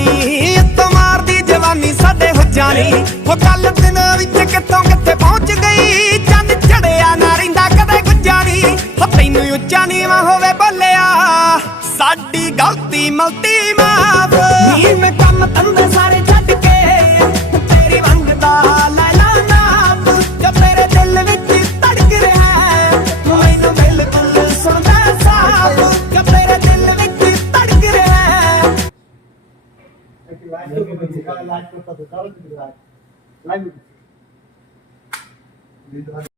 ਨੀ ਉੱਤੋਂ ਮਾਰਦੀ ਜਵਾਨੀ ਸਾਡੇ ਹੁੱਜਾਂ ਨੀ ਉਹ ਗੱਲ ਦਿਨ ਵਿੱਚ ਕਿੱਥੋਂ ਕਿੱਥੇ ਪਹੁੰਚ ਗਈ ਚੰਨ ਚੜਿਆ ਨਾ ਰਹਿੰਦਾ ਕਦੇ ਗੁੱਜਾ ਨੀ ਤੈਨੂੰ ਉੱਚਾ ਨੀਵਾਂ ਹੋਵੇ ਬੋਲਿਆ ਸਾਡੀ ਗਲਤੀ ਮਲਤੀ ਮਾਫ ਨੀ ਮੈਂ ਕੰਮ ਧੰਦੇ ਸਾਰੇ ਛੱਡ ਕੇ ਤੇਰੀ ਮੰਗਦਾ ਲੈ ਲਾ ਨਾਮ ਜੋ ਤੇਰੇ ਦਿਲ ਵਿੱਚ ਧੜਕ ਰਿਹਾ ਮੈਨੂੰ ਬਿਲਕੁਲ ਸੁਣਦਾ ਸਾਫ ਜੋ ਤੇਰੇ ਦਿਲ ਵਿੱਚ ਧੜਕ ਰਿਹਾ लाइव